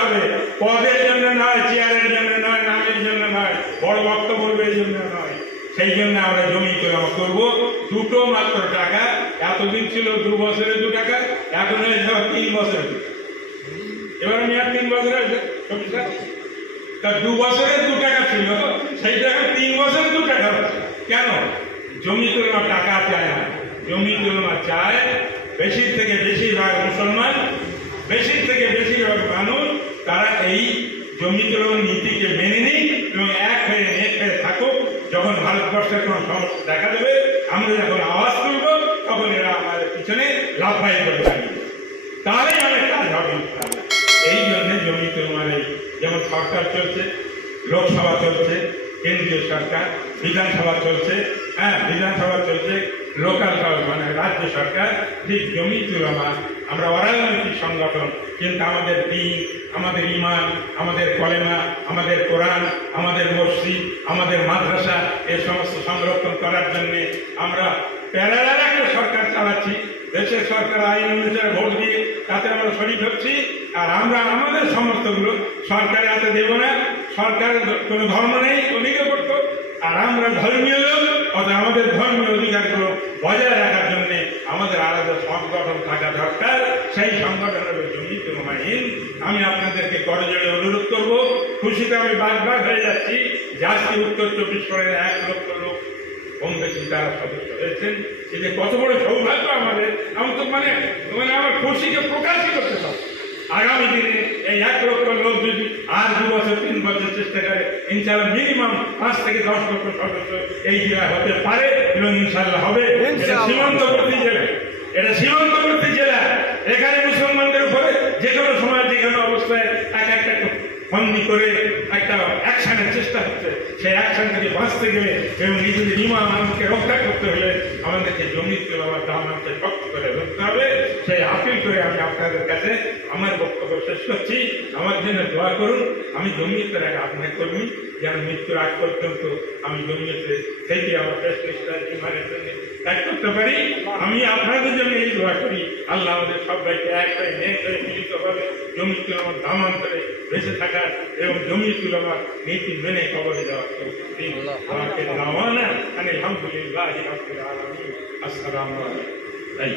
হবে। পদের জন্য নয়, চেয়ারের জন্য নয় নামের জন্য নয়, বড় বক্তব্য বলবে এই জন্য নয়। সেই জন্য আমরা জমি জমা করব। দুটো মাত্র টাকা। এতদিন ছিল দু বছরে দু টাকা, এখন হয়ে যাবে তিন বছরে এবার আর তিন বছরে তা দু বছরে দু টাকা ছিল সেই টাকা তিন বছরে দু টাকা কেন? জমি তুলনা টাকা চায় না। জমি তুলনা চায় বেশির থেকে বেশিরভাগ মুসলমান, বেশির থেকে বেশিরভাগ মানুষ জমি তুলনা নীতিকে মেনে নিই এবং এক হয়ে এক হয়ে থাকুক। যখন ভারতবর্ষের কোনো সমস্যা দেখা দেবে, আমরা যখন আওয়াজ তুলব, তখন এরা আমাদের পিছনে লাভবাহী করে দাঁড়িয়ে তাহলেই অনেক কাজ হবে এই জন্য জমি এই যেমন সরকার চলছে, লোকসভা চলছে, কেন্দ্রীয় সরকার, বিধানসভা চলছে হ্যাঁ বিধানসভা চলছে লোকাল মানে রাজ্য সরকার ঠিক জমি তুলনা আমরা অরাজনৈতিক সংগঠন, কিন্তু আমাদের দিন, আমাদের ইমান আমাদের কলেমা, আমাদের কোরআন, আমাদের মসজিদ, আমাদের মাদ্রাসা, এই সমস্ত সংরক্ষণ করার জন্যে আমরা প্যারালাল একটা সরকার চালাচ্ছি। দেশের সরকার আইন অনুসারে ভোট দিয়ে তাতে আমরা শরীর হচ্ছি, আর আমরা আমাদের সমস্তগুলো সরকারে হাতে দেব না। সরকারের কোনো ধর্ম নেই ওদিকে করতো। আর আমরা ধর্মীয় লোক, অর্থাৎ আমাদের ধর্মীয় বজায় রাখার জন্য আমাদের আলাদা সংগঠন থাকা দরকার। সেই সংগঠনের জমি তোমাহীন আমি আপনাদেরকে করজোড়ে অনুরোধ করব, খুশিতে আমি বাদ হয়ে যাচ্ছি। যে আজকে উত্তর চব্বিশ পরগনার এক লক্ষ লোক কম বেশি তারা সদস্য হয়েছেন। এটা কত বড় সৌভাগ্য আমাদের। আমি তো মানে মানে আমার খুশিকে প্রকাশই করতে পারি আগামী দিনে এই এক লক্ষ লোক যদি আর দু বছর চেষ্টা করে ইনশাল্লাহ মিনিমাম পাঁচ থেকে দশ লক্ষ সদস্য এই জেলা হতে পারে এবং ইনশাল্লাহ হবে। সীমান্তবর্তী জেলা। এটা সীমান্তবর্তী জেলা। এখানে মুসলমানদের উপরে যে কোনো সময় যে কোনো অবস্থায় এক একটা ফন্দি করে একটা অ্যাকশনের চেষ্টা হচ্ছে। সেই অ্যাকশন থেকে বাঁচতে গেলে এবং নিজেদের ইমান আমাকে রক্ষা করতে হলে আমাদেরকে জমিতে দাম আমাকে শক্ত করে ধরতে হবে। সেই আপিল করে আমি আপনাদের কাছে আমার বক্তব্য শেষ করছি। আমার জন্য দোয়া করুন। আমি জমিয়তের এক আপনার কর্মী যেন মৃত্যুর আগ পর্যন্ত আমি জমিয়তে থেকে আমার শেষ ইমানের জন্য ত্যাগ করতে পারি। আমি আপনাদের জন্য এই দোয়া করি। আল্লাহ আমাদের সবাইকে এক হয়ে নেক হয়ে মিলিতভাবে জমি তুলনার দামান্তরে বেঁচে থাকার এবং জমি তুলনার নীতি মেনে কবরে দেওয়ার দিন। আমাকে দাওয়ানা। আলহামদুলিল্লাহ আসসালামু আলাইকুম।